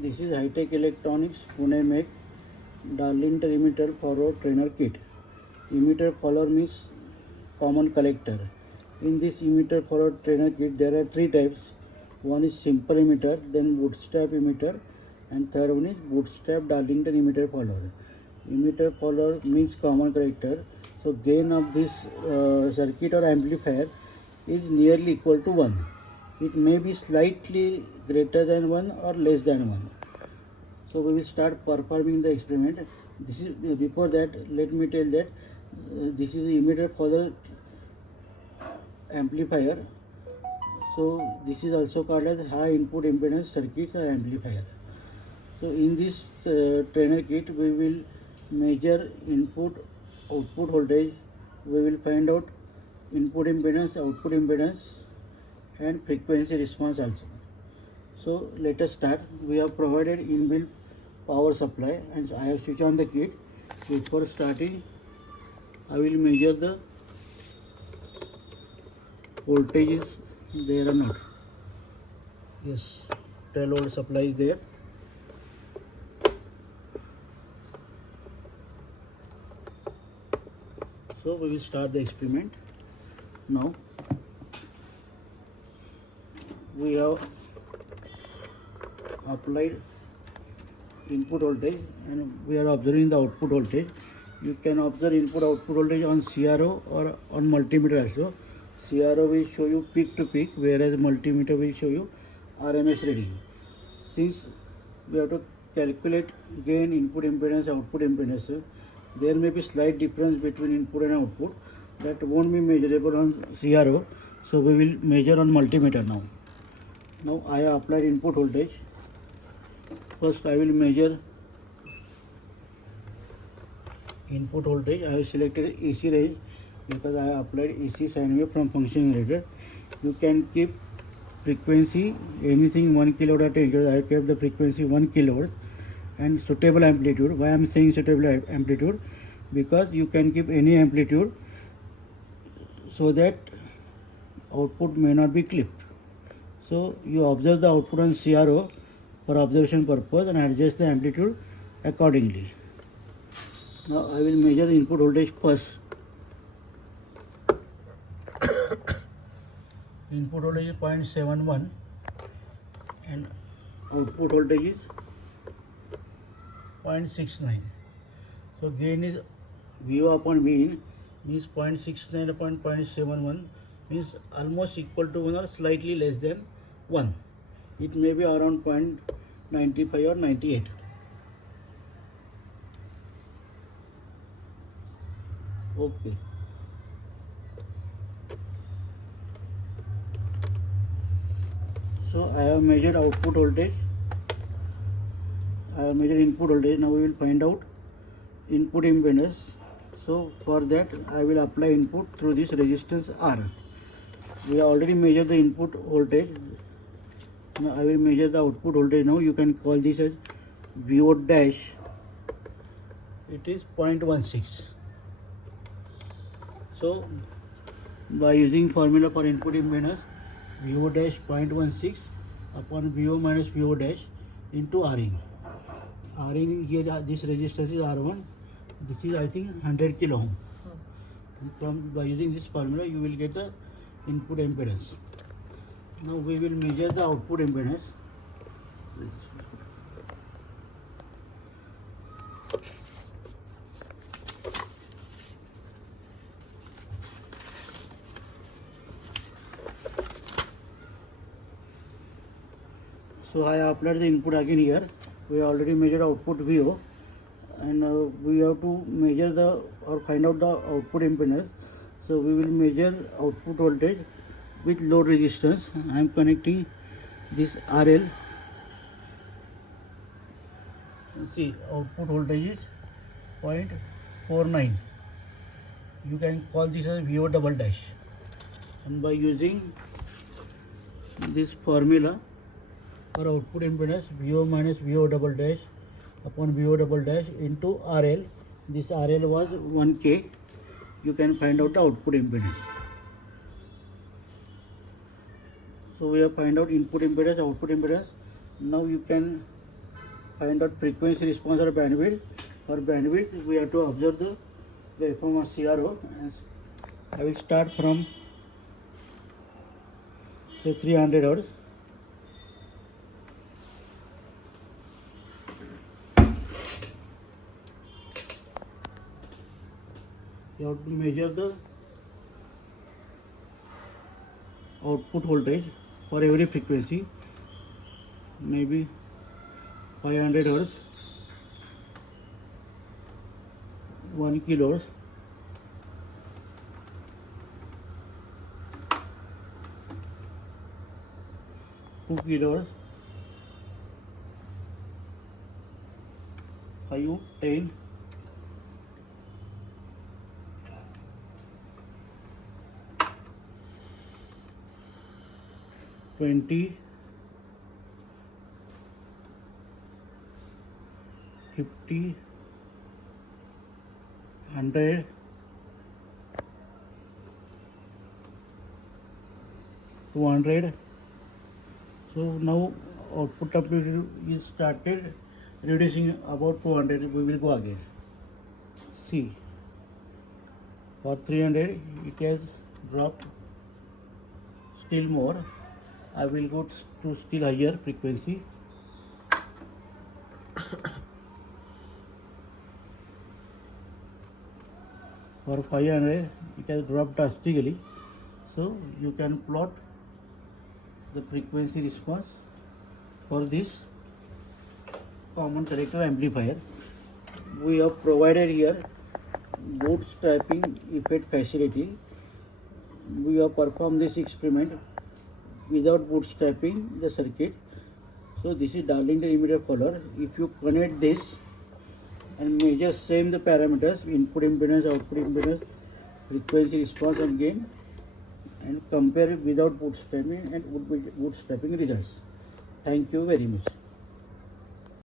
This is high-tech electronics Pune make Darlington emitter forward trainer kit. Emitter follower means common collector. In this emitter forward trainer kit there are three types. One is simple emitter, then bootstrap emitter, and third one is bootstrap Darlington emitter follower. Emitter follower means common collector. So gain of this circuit or amplifier is nearly equal to 1. It may be slightly greater than 1 or less than 1. So we will start performing the experiment. This is before that let me tell that this is emitter for the amplifier. So this is also called as high input impedance circuits or amplifier. So in this trainer kit we will measure input output voltage, we will find out input impedance, output impedance, and frequency response also. So let us start. We have provided inbuilt power supply and I have switched on the kit. Before starting I will measure the voltage is there or not. Yes, 12 volt supply is there. So we will start the experiment now. We have applied input voltage and we are observing the output voltage. You can observe input output voltage on CRO or on multimeter also. CRO will show you peak to peak, whereas multimeter will show you RMS reading. Since we have to calculate gain, input impedance, output impedance, there may be slight difference between input and output. That won't be measurable on CRO. So we will measure on multimeter now. Now I have applied input voltage. First I will measure input voltage. I have selected AC range because I have applied AC sine wave from function generator. You can keep frequency anything 1 kilowatt or 10 kilowatt. I have kept the frequency 1 kilowatt and suitable amplitude. Why I am saying suitable amplitude? Because you can keep any amplitude so that output may not be clipped. So you observe the output on CRO for observation purpose and adjust the amplitude accordingly. Now I will measure the input voltage first. Input voltage is 0.71 and output voltage is 0.69. So gain is VO upon Vin means 0.69 upon 0.71 means almost equal to 1 or slightly less than 1. It may be around 0.95 or 98. Okay. So I have measured output voltage. I have measured input voltage. Now we will find out input impedance. So for that I will apply input through this resistance R. We have already measured the input voltage. Now I will measure the output voltage now. You can call this as VO dash. It is 0.16. So by using formula for input impedance, VO dash 0.16 upon VO minus VO dash into Rin. Rin here, this resistance is R1. This is I think 100 kilo ohm. By using this formula you will get the input impedance. Now we will measure the output impedance. So I applied the input again here. We already measured output VO and we have to measure the or find out the output impedance. So we will measure output voltage with load resistance. I am connecting this RL. See, output voltage is 0.49. You can call this as VO double dash. And by using this formula for output impedance, VO minus VO double dash upon VO double dash into RL. This RL was 1K. You can find out the output impedance. So we have find out input impedance, output impedance. Now you can find out frequency response or bandwidth. For bandwidth, we have to observe the waveform of CRO. And I will start from say 300 Hz. You have to measure the output voltage for every frequency, maybe 500 Hz, 1 kHz, 2 kHz, 5, 10, 20, 50, 100, 200. So now output amplitude is started reducing about 200. We will go again. See, for 300 it has dropped still more. I will go to still higher frequency. For 500 it has dropped drastically. So you can plot the frequency response for this common collector amplifier. We have provided here bootstrapping effect facility. We have performed this experiment without bootstrapping the circuit. So this is Darlington emitter color. If you connect this and measure same the parameters, input impedance, output impedance, frequency response and gain, and compare it without bootstrapping and with bootstrapping results. Thank you very much.